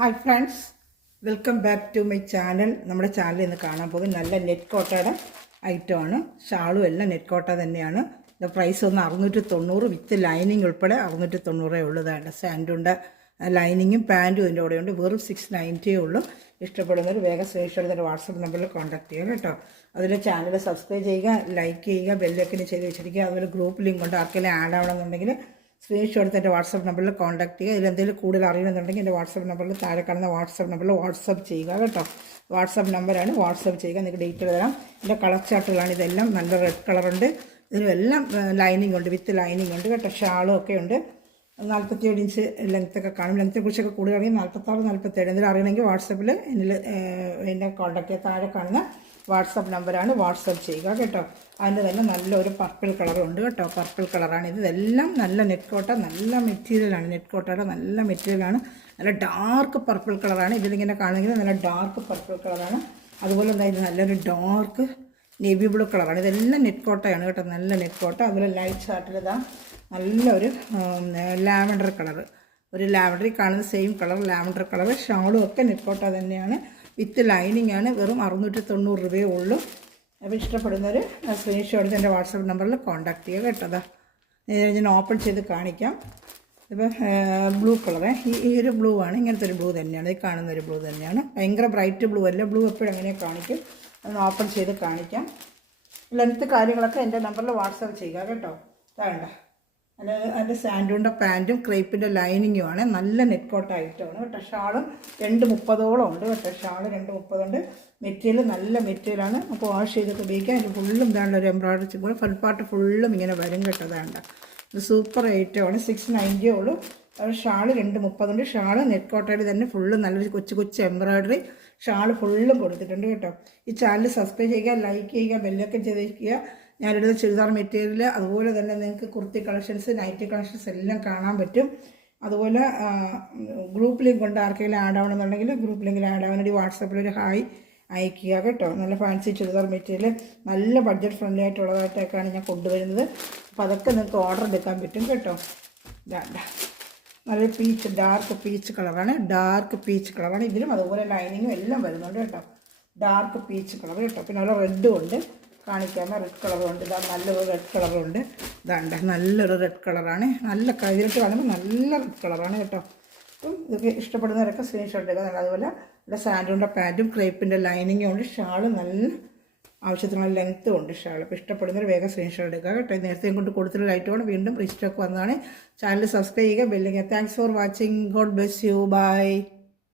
Hi friends, welcome back to my channel. നമ്മുടെ channel ഇന്ന് കാണാൻ പോകുന്നത് നല്ല നെറ്റ് കോട്ടയുടെ ഐറ്റമാണ്. ഷാളും എല്ലാം നെറ്റ് കോട്ട തന്നെയാണ്. ഇത് പ്രൈസ് ഒന്ന് 690 വിത്ത് ലൈനിങ് ഉൾപ്പെടെ 690 ഉള്ളതാണ്. സാൻഡുണ്ട്, ലൈനിങ്ങും പാൻറ്റും ഇതിൻ്റെ കൂടെയുണ്ട്. വെറും 690 ഉള്ളൂ. ഇഷ്ടപ്പെടുന്നവർ വേഗം സ്ക്രീൻഷോട്ട് വാട്സപ്പ് നമ്പറിൽ കോൺടാക്ട് ചെയ്യുക കേട്ടോ. അതിൽ ചാനൽ സബ്സ്ക്രൈബ് ചെയ്യുക, ലൈക്ക് ചെയ്യുക, ബെല്ലൈക്കൻ ചെയ്ത് വെച്ചിരിക്കുക. അതുപോലെ ഗ്രൂപ്പ് ലിങ്ക് ഉണ്ട്. ആർക്കെങ്കിലും ആഡ് ആവണമെന്നുണ്ടെങ്കിൽ സ്ക്രീൻഷോട്ട് എൻ്റെ വാട്സപ്പ് നമ്പറിൽ കോൺടാക്ട് ചെയ്യുക. ഇതിലെന്തെങ്കിലും കൂടുതൽ അറിയണമെന്നുണ്ടെങ്കിൽ എൻ്റെ വാട്സപ്പ് നമ്പറിൽ താഴെ കാണുന്ന വാട്സപ്പ് നമ്പറിൽ വാട്സപ്പ് ചെയ്യുക കേട്ടോ. വാട്സപ്പ് നമ്പറാണ്, വാട്സപ്പ് ചെയ്യുക. നിങ്ങൾക്ക് ഡീറ്റെയിൽ തരാം. എൻ്റെ കളർ ചാർട്ടുകളാണ് ഇതെല്ലാം. നല്ല റെഡ് കളറുണ്ട്. ഇതിനും എല്ലാം ലൈനിങ് ഉണ്ട്, വിത്ത് ലൈനിങ് ഉണ്ട് കേട്ടോ. ഷാളും ഒക്കെ ഉണ്ട്. 47 ഇഞ്ച് ലെങ്ത്തൊക്കെ കാണും. ലെങ്ത്തെ കുറിച്ചൊക്കെ കൂടുതൽ അറിയാം. 46, 47 എന്തെങ്കിലും അറിയണമെങ്കിൽ വാട്സപ്പിൽ എന്നെ കോൺടാക്ട് ചെയ്യുക. താഴെ കാണുന്ന വാട്സപ്പ് നമ്പറാണ്, വാട്സപ്പ് ചെയ്യുക കേട്ടോ. അതിൻ്റെ തന്നെ നല്ലൊരു പർപ്പിൾ കളറുണ്ട് കേട്ടോ. പർപ്പിൾ കളറാണ് ഇത്. ഇതെല്ലാം നല്ല നെറ്റ് കോട്ട, നല്ല മെറ്റീരിയലാണ്. നെറ്റ് കോട്ടയുടെ നല്ല മെറ്റീരിയലാണ്. നല്ല ഡാർക്ക് പർപ്പിൾ കളറാണ്. ഇതിലിങ്ങനെ കാണുമെങ്കിൽ നല്ല ഡാർക്ക് പർപ്പിൾ കളറാണ്. അതുപോലെ എന്തായാലും നല്ലൊരു ഡാർക്ക് നേവി ബ്ലൂ കളറാണ്. ഇതെല്ലാം നെറ്റ് കോട്ടയാണ് കേട്ടോ. നല്ല നെറ്റ് കോട്ട. അതുപോലെ ലൈറ്റ് ചാർട്ടിൽ ഇതാ നല്ലൊരു ലാവൻഡർ കളർ, ഒരു ലാവൻഡറിൽ കാണുന്ന സെയിം കളർ ലാവൻഡർ കളർ. ഷാളും ഒക്കെ നെറ്റ് കോട്ട തന്നെയാണ്. വിത്ത് ലൈനിങ് ആണ്. വെറും 690 രൂപയേ ഉള്ളൂ. അപ്പോൾ ഇഷ്ടപ്പെടുന്നവർ സ്ക്രീൻഷോട്ട് എൻ്റെ വാട്സപ്പ് നമ്പറിൽ കോൺടാക്ട് ചെയ്യുക കേട്ടോ. ഞാൻ ഓപ്പൺ ചെയ്ത് കാണിക്കാം. ഇപ്പോൾ ബ്ലൂ കളറ്, ഈ ഒരു ബ്ലൂ ആണ്. ഇങ്ങനത്തെ ഒരു ബ്ലൂ തന്നെയാണ്. ഈ കാണുന്ന ഒരു ബ്ലൂ തന്നെയാണ്. ഭയങ്കര ബ്രൈറ്റ് ബ്ലൂ അല്ല. ബ്ലൂ എപ്പോഴും അങ്ങനെ കാണിക്കും. അതൊന്ന് ഓപ്പൺ ചെയ്ത് കാണിക്കാം. ലെങ്ത്ത് കാര്യങ്ങളൊക്കെ എൻ്റെ നമ്പറിൽ വാട്സപ്പ് ചെയ്യുക കേട്ടോ. വേണ്ട അതിൻ്റെ സാൻഡൂണിൻ്റെ പാൻറ്റും ക്രേപ്പിൻ്റെ ലൈനിങ്ങുമാണ്. നല്ല നെറ്റ് കോട്ട ഐറ്റമാണ് കേട്ടോ. ഷാളും 230 ഉണ്ട് കേട്ടോ. ഷാള് 230 ഉണ്ട്. മെറ്റീരിയൽ നല്ല മെറ്റീരിയലാണ്. അപ്പോൾ വാഷ് ചെയ്തൊക്കെ ഉപയോഗിക്കാം. അതിൻ്റെ ഫുള്ളും ഇതാണ്ട് ഒരു എംബ്രോയിഡറി പോലെ ഫുൾപ്പാട്ട് ഫുള്ളും ഇങ്ങനെ വരും കേട്ടോ. വേണ്ട ഇത് സൂപ്പർ ഐറ്റമാണ്. 690 ഉള്ളൂ. ഷാള് 230 ഉണ്ട്. ഷാള് നെറ്റ് കോട്ടയിൽ തന്നെ ഫുള്ള് നല്ലൊരു കൊച്ചു എംബ്രോയിഡറി ഷാള് ഫുള്ളും കൊടുത്തിട്ടുണ്ട് കേട്ടോ. ഈ ചാനൽ സബ്സ്ക്രൈബ് ചെയ്യുക, ലൈക്ക് ചെയ്യുക, ബെല്ലൊക്കെ ചെയ്ത് വയ്ക്കുക. ഞാനിടുന്ന ചുരിദാർ മെറ്റീരിയൽ, അതുപോലെ തന്നെ നിങ്ങൾക്ക് കുർത്തി കളക്ഷൻസ്, നൈറ്റി കളക്ഷൻസ് എല്ലാം കാണാൻ പറ്റും. അതുപോലെ ഗ്രൂപ്പ് ലിങ്ക് കൊണ്ട് ആർക്കെങ്കിലും ആഡ് ആവണമെന്നുണ്ടെങ്കിൽ ഗ്രൂപ്പ് ലിങ്കിൽ ആഡ് ആവാൻ വേണ്ടി വാട്സപ്പിലൊരു ഹായ് അയക്കുക കേട്ടോ. നല്ല ഫാൻസി ചുരിദാർ മെറ്റീരിയൽ, നല്ല ബഡ്ജറ്റ് ഫ്രണ്ട്ലി ആയിട്ടുള്ളതായിട്ടൊക്കെയാണ് ഞാൻ കൊണ്ടുവരുന്നത്. അപ്പോൾ അതൊക്കെ നിങ്ങൾക്ക് ഓർഡർ എടുക്കാൻ പറ്റും കേട്ടോ. നല്ല പീച്ച്, ഡാർക്ക് പീച്ച് കളറാണ്. ഡാർക്ക് പീച്ച് കളറാണ് ഇതിലും. അതുപോലെ ലൈനിങ്ങും എല്ലാം വരുന്നുണ്ട് കേട്ടോ. ഡാർക്ക് പീച്ച് കളർ കേട്ടോ. പിന്നെ നല്ല റെഡും ഉണ്ട്. കാണിക്കാമോ? റെഡ് കളറുണ്ട്. ഇതാ നല്ലൊരു റെഡ് കളറുണ്ട്. ഇതാണ്ട് നല്ലൊരു റെഡ് കളറാണ്. നല്ല കയ്യിലിട്ട് കാണുമ്പോൾ നല്ല റെഡ് കളറാണ് കേട്ടോ. അപ്പം ഇതൊക്കെ ഇഷ്ടപ്പെടുന്നവരൊക്കെ സ്ക്രീൻഷോട്ട് എടുക്കുക. അതുപോലെ ഇവിടെ സാൻഡൂണിൻ്റെ പാൻറ്റും ക്രേപ്പിൻ്റെ ലൈനിങ്ങും ഉണ്ട്. ഷാള് നല്ല ആവശ്യത്തിനുള്ള ലെങ്ത്തും ഉണ്ട് ഷാൾ. അപ്പോൾ ഇഷ്ടപ്പെടുന്നവർ വേഗം സ്ക്രീൻഷോട്ട് എടുക്കുക കേട്ടോ. നേരത്തെ കൊണ്ട് കൊടുത്തിട്ടുള്ള ഐറ്റമാണ് വീണ്ടും റീസ്റ്റോക്ക് വന്നതാണ്. ചാനൽ സബ്സ്ക്രൈബ് ചെയ്യുക, ബെല്ലിങ്. Thanks for watching. God bless you. By.